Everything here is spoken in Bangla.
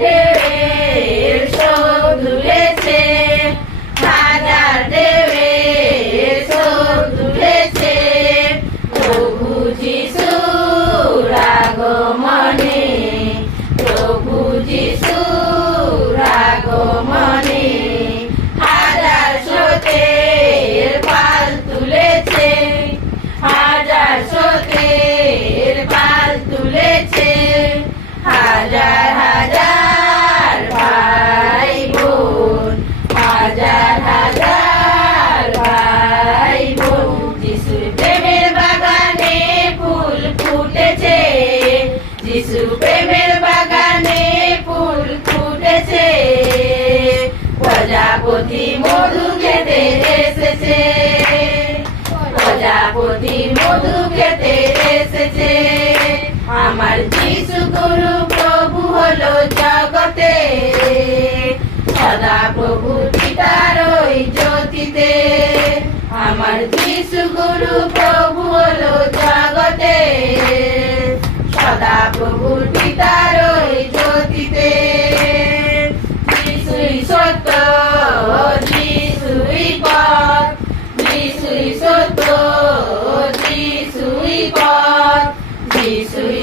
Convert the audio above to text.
ঢেউয়ের শোক তুলেছে, হাজার ঢেউয়ের শোক তুলেছে, প্রভু যিশুর আগমনে, প্রভু যিশুর আগমনে, হাজার স্রোতের পাল তুলেছে, হাজার স্রোতের পাল তুলেছে, হাজার হাজার ভাই বোন, হাজার হাজার ভাই বোন, যিশুর প্রেমের বাগানে ফুল ফুটেছে, যিশুর প্রেমের বাগানে ফুল ফুটেছে, প্রজাপতি মধু খেতে এসেছে, প্রজাপতি মধু খেতে এসেছে, আমার যিশু গুরু প্রভু হলো জগতে, সদা প্রভু পিতার ওই জ্যোতিতে, আমার যিশু গুরু প্রভু হলো জগতে, সদা প্রভু পিতার ওই জ্যোতিতে, যিশুই সত্য, যিশুই পথ, যিশুই সত্য, যিশুই পথ, যিশুই